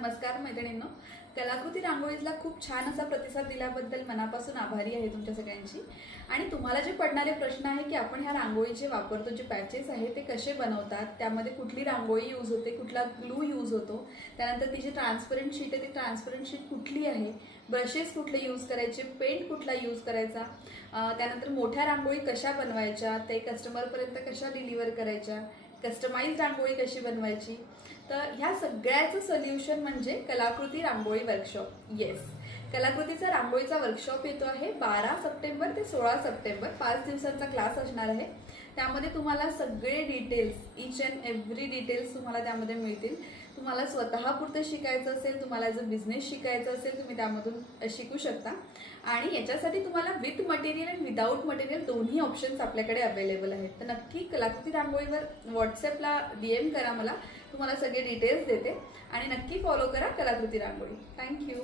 नमस्कार मैत्रिणींनो, कलाकृती रांगोळीला खूप छान असा प्रतिसाद दिल्याबद्दल मनापासून आभारी आहे तुमच्या सगळ्यांची। आणि तुम्हाला जे पडणारे प्रश्न आहे की आपण ह्या रांगोळी जे वापरतो, जे पॅचेस आहे ते कसे बनवतात, त्यामध्ये कुठली रांगोळी यूज होते, कुठला ग्लू यूज होतो, त्यानंतर ती जी ट्रान्सपरंट शीट आहे ती ट्रान्सपरंट शीट कुठली आहे, ब्रशेस कुठले यूज करायचे, पेंट कुठला यूज करायचा, त्यानंतर मोठ्या रांगोळी कशा बनवायच्या, ते कस्टमरपर्यंत कशा डिलिव्हर करायच्या, कस्टमाइज रांगोळी कशी बनवायची, तर ह्या सगळ्याचं सोल्युशन म्हणजे कलाकृती रांगोळी वर्कशॉप। येस, कलाकृतीचा रांगोळीचा वर्कशॉप येतो आहे 12 सप्टेंबर ते 16 सप्टेंबर, 5 दिवसांचा क्लास असणार आहे। त्यामध्ये तुम्हाला सगळे details, each and every details तुम्हाला त्यामध्ये मिळतील। तुम्हाला स्वतःपुरतं शिकायचं असेल, तुम्हाला जर बिझनेस शिकायचा असेल, तुम्ही त्यामधून शिकू शकता। आणि याच्यासाठी तुम्हाला विथ मटेरियल आणि विदाऊट मटेरियल दोन्ही ऑप्शन्स आपल्याकडे अवेलेबल आहेत। तर नक्की कलाकृती रांगोळीवर व्हॉट्सअपला DM करा मला, तुम्हाला सगळे डिटेल्स देते। आणि नक्की फॉलो करा कलाकृती रांगोळी। थँक्यू।